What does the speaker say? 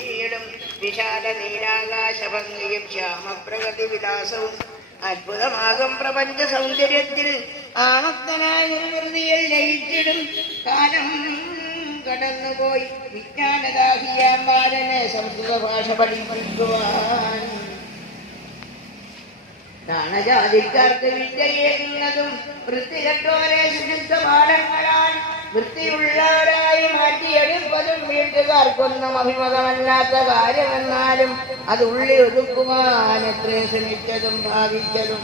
വീടും വിശാല നീലാകാശഭംഗിയും ശ്യാമപ്രകൃതി വിലാസവും അത്ഭുതമാകും പ്രപഞ്ച സൗന്ദര്യത്തിൽ. ആണത്തനായ നിർവൃതിയിൽ ലയിച്ചിടും കാലം കടന്നുപോയി. വിജ്ഞാനദാഹിയാൻ ബാലനെ സംസ്കൃത ഭാഷ പഠിപ്പിക്കുവാൻ. ദാനജാതിക്കാർക്ക് വിദ്യയേകുന്നതും വൃത്തികെട്ടോരെ ശുചിത്വ പാഠങ്ങളാൽ മാറ്റിയെടുപ്പതും വീട്ടുകാർക്കൊന്നും അഭിമതമല്ലാത്ത കാര്യമെന്നാലും അത് ഉള്ളി ഒതുക്കുവാൻ എത്ര ശ്രമിച്ചതും ഭാവിച്ചതും.